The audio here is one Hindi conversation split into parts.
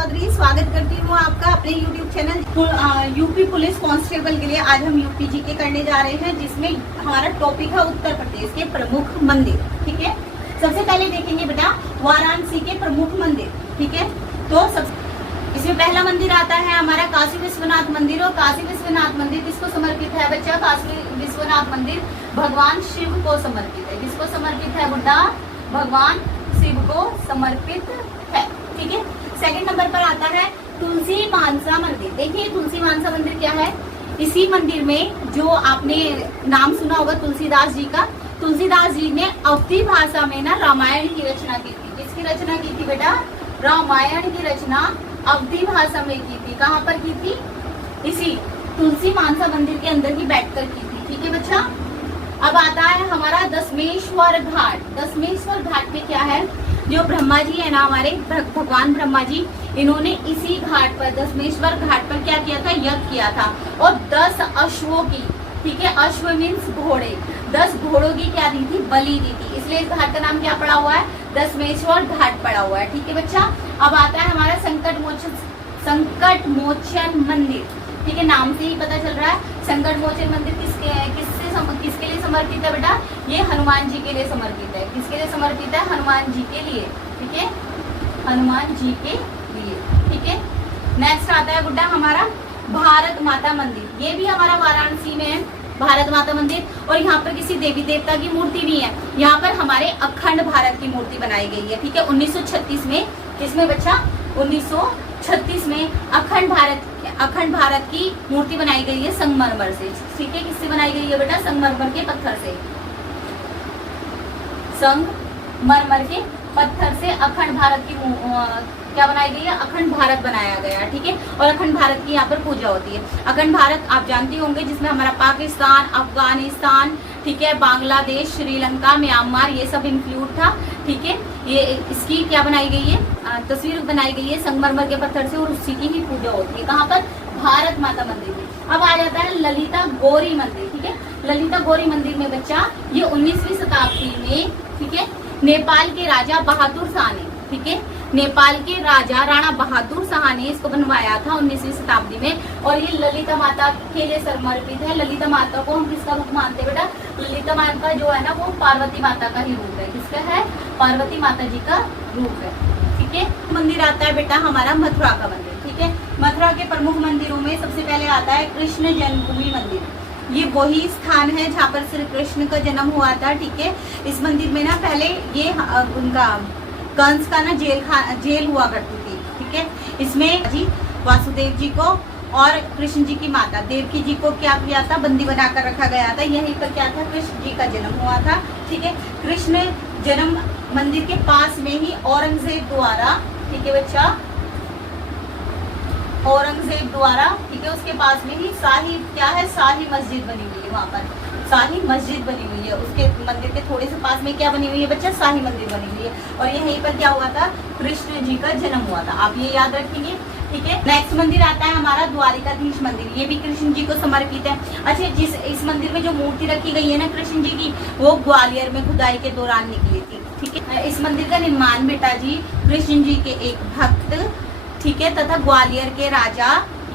चौधरी स्वागत करती हूँ आपका अपने YouTube channel UP police constable के लिए। आज हम यूपी जीके करने जा रहे हैं, जिसमें हमारा टॉपिक है उत्तर प्रदेश के प्रमुख मंदिर। ठीक है, सबसे पहले देखेंगे बेटा वाराणसी के प्रमुख मंदिर। ठीक है, तो इसमें पहला मंदिर आता है हमारा काशी विश्वनाथ मंदिर। और काशी विश्वनाथ मंदिर किसको समर्पित है बच्चा? काशी विश्वनाथ मंदिर भगवान शिव को समर्पित है। किसको समर्पित है बेटा? भगवान शिव को समर्पित है। ठीक है, सेकंड नंबर पर आता है तुलसी मानसा मंदिर। देखिए तुलसी मानसा मंदिर क्या है? इसी मंदिर में जो आपने नाम सुना होगा तुलसीदास जी का, तुलसीदास जी ने अवधी भाषा में ना रामायण की रचना की थी। किसकी रचना की थी बेटा? रामायण की रचना अवधी भाषा में की थी। कहाँ पर की थी? इसी तुलसी मानसा मंदिर के अंदर ही बैठकर की थी। ठीक है बच्चा, अब आता है हमारा दशमेश्वर घाट। दशमेश्वर घाट में क्या है? जो ब्रह्मा जी है ना हमारे भगवान ब्रह्मा जी, इन्होंने इसी घाट पर दशमेश्वर घाट पर क्या किया था? यज्ञ किया था। और 10 अश्वों की, ठीक है, अश्व मीन्स घोड़े, 10 घोड़ों की क्या दी थी? बलि दी थी। इसलिए इस घाट का नाम क्या पड़ा हुआ है? दशमेश्वर घाट पड़ा हुआ है। ठीक है बच्चा, अब आता है हमारा संकट मोचन मंदिर। ठीक है, नाम से ही पता चल रहा है संकट मोचन मंदिर किसके लिए समर्पित है बेटा? ये हनुमान जी के लिए समर्पित है। किसके लिए समर्पित है? हनुमान जी के लिए। ठीक है, हनुमान जी के लिए। ठीक है, नेक्स्ट आता है बेटा हमारा भारत माता मंदिर। ये भी हमारा वाराणसी में है भारत माता मंदिर। और यहाँ पर किसी देवी देवता की मूर्ति नहीं है, यहाँ पर हमारे अखंड भारत की मूर्ति बनाई गई है। ठीक है, 1936 में, किसमें बच्चा? 1936 में अखंड भारत की मूर्ति बनाई गई है संगमरमर से। ठीक है, किससे बनाई गई है बेटा? संगमरमर के पत्थर से। संगमरमर के पत्थर से अखंड भारत की क्या बनाई गई है? अखंड भारत बनाया गया। ठीक है, और अखंड भारत की यहाँ पर पूजा होती है। अखंड भारत आप जानते होंगे, जिसमें हमारा पाकिस्तान, अफगानिस्तान, ठीक है, बांग्लादेश, श्रीलंका, म्यांमार, ये सब इंक्लूड था। ठीक है, ये इसकी क्या बनाई गई है? तस्वीर बनाई गई है संगमरमर के पत्थर से, और उसी की ही पूजा होती है। कहाँ पर? भारत माता मंदिर में। अब आ जाता है ललिता गौरी मंदिर। ठीक है, ललिता गौरी मंदिर में बच्चा ये 19वीं शताब्दी में, ठीक है, नेपाल के राजा बहादुर शाह ने, ठीक है, नेपाल के राजा राणा बहादुर शाह ने इसको बनवाया था 19वीं शताब्दी में। और ये ललिता माता के लिए समर्पित है। ललिता माता को हम किसका रूप मानते हैं बेटा? ललिता माता जो है ना वो पार्वती माता का ही रूप है। किसका है? पार्वती माता जी का रूप है। ठीक है, मंदिर आता है बेटा हमारा मथुरा का मंदिर। ठीक है, मथुरा के प्रमुख मंदिरों में सबसे पहले आता है कृष्ण जन्मभूमि मंदिर। ये वही स्थान है जहाँ पर श्री कृष्ण का जन्म हुआ था। ठीक है, इस मंदिर में ना पहले ये उनका कंस का ना जेल हुआ करती थी। ठीक है, इसमें जी वासुदेव जी को और कृष्ण जी की माता देवकी जी को क्या किया था? बंदी बनाकर रखा गया था। यहीं पर क्या था? कृष्ण जी का जन्म हुआ था। ठीक है, कृष्ण जन्म मंदिर के पास में ही औरंगजेब द्वारा, ठीक है बच्चा, औरंगजेब द्वारा, ठीक है, उसके पास में ही शाही क्या है? शाही मस्जिद बनी हुई है। वहाँ पर शाही मस्जिद बनी हुई है। उसके मंदिर के थोड़े से पास में क्या बनी हुई है बच्चा? शाही मंदिर बनी हुई है। और यहीं पर क्या हुआ था? कृष्ण जी का जन्म हुआ था। आप ये याद रखेंगे। ठीक है, नेक्स्ट मंदिर आता है हमारा द्वारिकाधीश मंदिर। ये भी कृष्ण जी को समर्पित है। अच्छा, इस मंदिर में जो मूर्ति रखी गई है ना कृष्ण जी की, वो ग्वालियर में खुदाई के दौरान निकली थी। ठीक है, इस मंदिर का निर्माण बेटा जी कृष्ण जी के एक भक्त, ठीक है, तथा ग्वालियर के राजा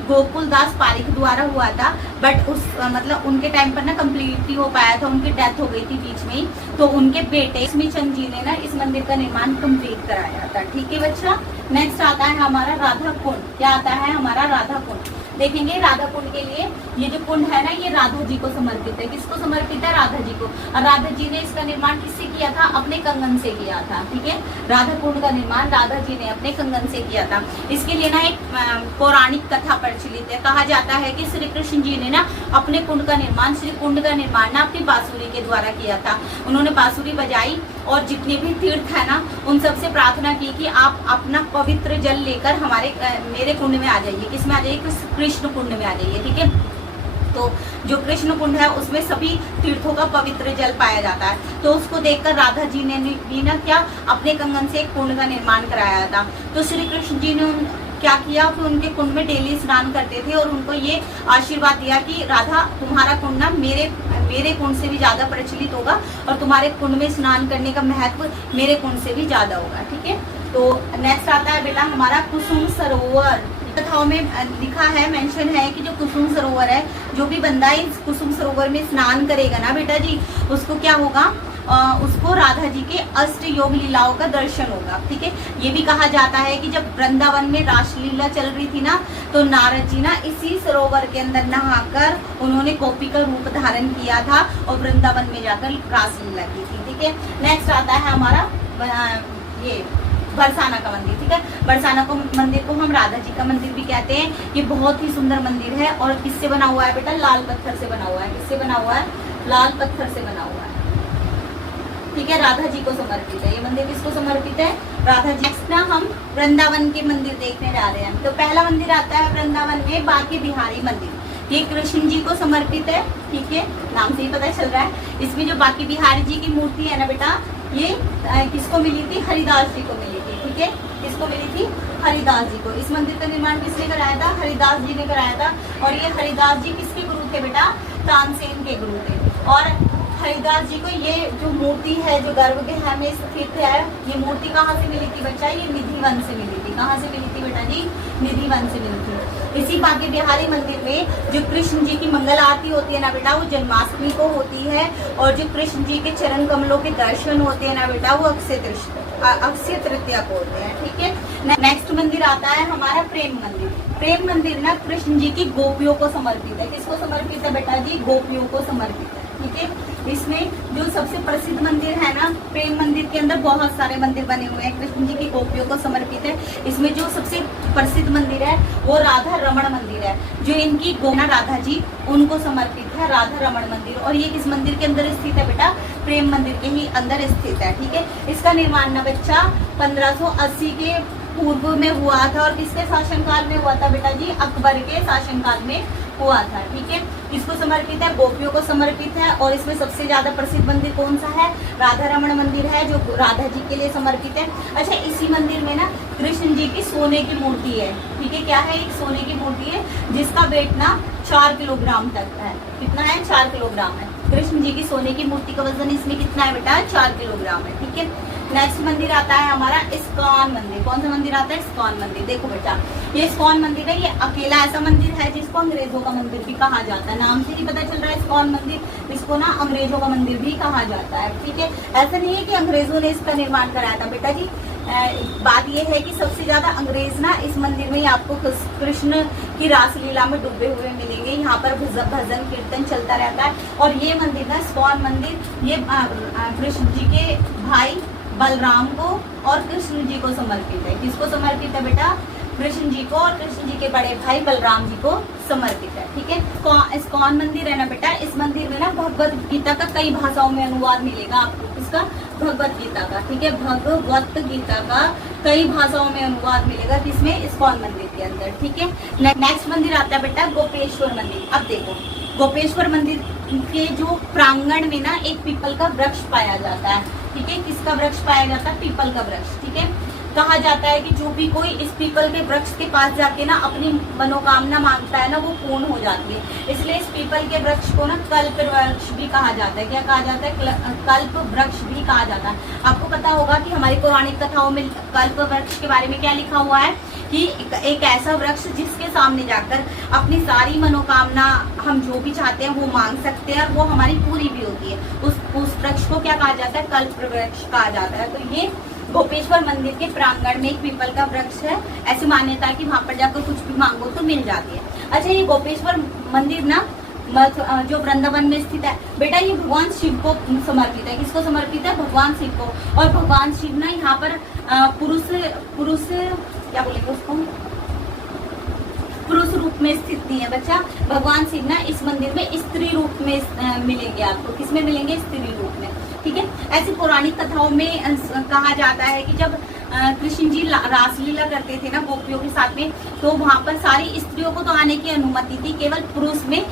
गोकुलदास पारिक द्वारा हुआ था। बट उस मतलब उनके टाइम पर ना कंप्लीट नहीं हो पाया था, उनकी डेथ हो गई थी बीच में ही। तो उनके बेटे लक्ष्मीचंद जी ने ना इस मंदिर का निर्माण कंप्लीट कराया था। ठीक है बच्चा, नेक्स्ट आता है हमारा राधा कुंड। क्या आता है हमारा? राधा कुंड। देखेंगे राधा कुंड के लिए ये जो कुंड है ना ये राधा जी को समर्पित है। किसको समर्पित है? राधा जी को। और राधा जी ने इसका निर्माण किससे किया था? अपने कंगन से किया था। ठीक है, राधा कुंड का निर्माण राधा जी ने अपने कंगन से किया था। इसके लिए ना एक पौराणिक कथा प्रचलित है। कहा जाता है कि श्री कृष्ण जी ने ना अपने कुंड का निर्माण, श्री कुंड का निर्माण ना अपनी बांसुरी के द्वारा किया था। उन्होंने बांसुरी बजाई और जितने भी तीर्थ है ना उन सबसे प्रार्थना की कि आप अपना पवित्र जल लेकर मेरे कुंड में आ जाइए। किसमें आ जाइए? कृष्ण कुंड में आ जाइए। ठीक है, तो जो कृष्ण कुंड है उसमें सभी तीर्थों का पवित्र जल पाया जाता है। तो उसको देखकर राधा जी ने भी ना क्या अपने कंगन से एक कुंड का निर्माण कराया था। तो श्री कृष्ण जी ने क्या किया कि उनके कुंड में डेली स्नान करते थे और उनको ये आशीर्वाद दिया कि राधा तुम्हारा कुंड ना मेरे मेरे कुंड से भी ज्यादा प्रचलित होगा और तुम्हारे कुंड में स्नान करने का महत्व मेरे कुंड से भी ज्यादा होगा। ठीक है, तो नेक्स्ट आता है बेटा हमारा कुसुम सरोवर। कथाओं में लिखा है, मेंशन है कि जो कुसुम सरोवर है, जो भी बंदा इस कुसुम सरोवर में स्नान करेगा ना बेटा जी, उसको क्या होगा, उसको राधा जी के अष्ट योग लीलाओं का दर्शन होगा। ठीक है, ये भी कहा जाता है कि जब वृंदावन में रासलीला चल रही थी ना, तो नारद जी ना इसी सरोवर के अंदर नहाकर उन्होंने गोपी का रूप धारण किया था और वृंदावन में जाकर रासलीला की थी। ठीक है, नेक्स्ट आता है हमारा ये बरसाना का मंदिर। ठीक है, बरसाना को मंदिर को हम राधा जी का मंदिर भी कहते हैं। ये बहुत ही सुंदर मंदिर है और किससे बना हुआ है बेटा, लाल पत्थर से बना हुआ है। किससे बना हुआ है, लाल पत्थर से बना हुआ है। ठीक है, राधा जी को समर्पित है ये मंदिर। किसको समर्पित है, राधा जी। ना हम वृंदावन के मंदिर देखने जा रहे हैं। तो पहला मंदिर आता है वृंदावन में बांके बिहारी मंदिर। ये कृष्ण जी को समर्पित है। ठीक है, नाम से ही पता चल रहा है। इसमें जो बांके बिहारी जी की मूर्ति है ना बेटा, ये किसको मिली थी, हरिदास जी को मिली थी। ठीक है, किसको मिली थी, हरिदास जी को। इस मंदिर का निर्माण किसने कराया था, हरिदास जी ने कराया था। और ये हरिदास जी किसके गुरु थे बेटा, तानसेन के गुरु थे। और हरिदास जी को ये जो मूर्ति है, जो गर्भगृह में स्थित है, ये मूर्ति कहाँ से मिली थी बच्चा, ये निधि वन से मिली थी। कहाँ से मिली थी बेटा जी, निधि वन से मिली थी। इसी बांके बिहारी मंदिर में जो कृष्ण जी की मंगल आरती होती है ना बेटा, वो जन्माष्टमी को होती है। और जो कृष्ण जी के चरण कमलों के दर्शन होते हैं ना बेटा, वो अक्षय तृतीया को होते हैं। ठीक है, नेक्स्ट मंदिर आता है हमारा प्रेम मंदिर। प्रेम मंदिर ना कृष्ण जी की गोपियों को समर्पित है। किसको समर्पित है बेटा जी, गोपियों को समर्पित है। ठीक है, इसमें जो सबसे प्रसिद्ध मंदिर है ना, प्रेम मंदिर के अंदर बहुत सारे मंदिर बने हुए हैं, कृष्ण जी की गोपियों को समर्पित है। इसमें जो सबसे प्रसिद्ध मंदिर है वो राधा रमण मंदिर है, जो इनकी गोना राधा जी उनको समर्पित है, राधा रमण मंदिर। और ये किस मंदिर के अंदर स्थित है बेटा, प्रेम मंदिर के ही अंदर स्थित है। ठीक है, इसका निर्माण ना बच्चा 1580 के पूर्व में हुआ था। और किसके शासनकाल में हुआ था बेटा जी, अकबर के शासनकाल में हुआ था। ठीक है, इसको समर्पित है, गोपियों को समर्पित है। और इसमें सबसे ज्यादा प्रसिद्ध मंदिर कौन सा है, राधा रमण मंदिर है, जो राधा जी के लिए समर्पित है। अच्छा, इसी मंदिर में ना कृष्ण जी की सोने की मूर्ति है। ठीक है, क्या है, एक सोने की मूर्ति है जिसका वेट ना 4 किलोग्राम तक है। कितना है, 4 किलोग्राम है। कृष्ण जी की सोने की मूर्ति का वजन इसमें कितना है बेटा, 4 किलोग्राम है। ठीक है, नेक्स्ट मंदिर आता है हमारा इस्कॉन मंदिर। कौन सा मंदिर आता है, इस्कॉन मंदिर। देखो बेटा, ये इस्कॉन मंदिर है, ये अकेला ऐसा मंदिर है जिसको अंग्रेजों का मंदिर भी कहा जाता है। नाम से ही पता चल रहा है इस्कॉन मंदिर, इसको ना अंग्रेजों का मंदिर भी कहा जाता है। ठीक है, ऐसा नहीं है कि अंग्रेजों ने इसका निर्माण कराया था बेटा जी। बात यह है कि सबसे ज्यादा अंग्रेज ना इस मंदिर में ही आपको कृष्ण की रासलीला में डूबे हुए मिलेंगे। यहाँ पर भजन कीर्तन चलता रहता है। और ये मंदिर ना, इस्कॉन मंदिर, ये कृष्ण जी के भाई बलराम को और कृष्ण जी को समर्पित है। किसको समर्पित है बेटा, कृष्ण जी को और कृष्ण जी के बड़े भाई बलराम जी को समर्पित है। ठीक है, इस्कॉन मंदिर है ना बेटा, इस मंदिर में ना भगवत गीता का कई भाषाओं में अनुवाद मिलेगा आपको। इसका भगवत गीता का, ठीक है, भगवत गीता का कई भाषाओं में अनुवाद मिलेगा, किसमें, इस्कॉन मंदिर के अंदर। ठीक है, नेक्स्ट मंदिर आता है बेटा गोपेश्वर मंदिर। अब देखो, गोपेश्वर मंदिर के जो प्रांगण में ना एक पीपल का वृक्ष पाया जाता है। ठीक है, किसका वृक्ष पाया जाता है, पीपल का वृक्ष। ठीक है, कहा जाता है कि जो भी कोई इस पीपल के वृक्ष के पास जाके ना अपनी मनोकामना मांगता है ना, वो पूर्ण हो जाती है। इसलिए इस पीपल के वृक्ष को ना कल्प वृक्ष भी कहा जाता है। क्या कहा जाता है, कल्प वृक्ष भी कहा जाता है। आपको पता होगा कि हमारी पौराणिक कथाओं में कल्प वृक्ष के बारे में क्या लिखा हुआ है, कि एक ऐसा वृक्ष जिसके सामने जाकर अपनी सारी मनोकामना हम जो भी चाहते हैं वो मांग सकते हैं और वो हमारी पूरी भी होती है। उस वृक्ष को क्या कहा जाता है, कल्प वृक्ष कहा जाता है। तो ये गोपेश्वर मंदिर के प्रांगण में एक पीपल का वृक्ष है। ऐसी मान्यता है कि वहां पर जाकर कुछ भी मांगो तो मिल जाती है। अच्छा, ये गोपेश्वर मंदिर ना जो वृंदावन में स्थित है बेटा, ये भगवान शिव को समर्पित है। किसको समर्पित है, भगवान शिव को। और भगवान शिव ना यहाँ पर पुरुष क्या बोलेंगे उसको, पुरुष रूप में स्थित नहीं है बच्चा। भगवान शिव ना इस मंदिर में स्त्री रूप में मिलेंगे आपको। किसमें मिलेंगे, स्त्री रूप में। ठीक है, ऐसी पौराणिक कथाओं में कहा जाता है कि जब कृष्ण जी रासलीला करते थे ना गोपियों के साथ में, तो वहां पर सारी स्त्रियों को तो आने की अनुमति थी, केवल पुरुष में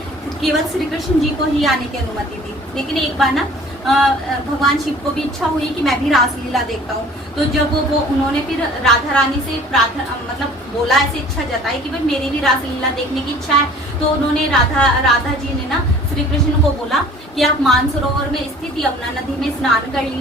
केवल श्री कृष्ण जी को ही आने की अनुमति थी। लेकिन एक बार ना भगवान शिव को भी इच्छा हुई कि मैं भी रासलीला देखता हूँ। तो जब वो उन्होंने फिर राधा रानी से मतलब बोला, ऐसे इच्छा जताई कि भाई मेरी भी रासलीला देखने की इच्छा है। तो उन्होंने राधा जी ने ना श्री कृष्ण को बोला कि आप मानसरोवर में स्थित यमुना नदी में स्नान कर लीजिए।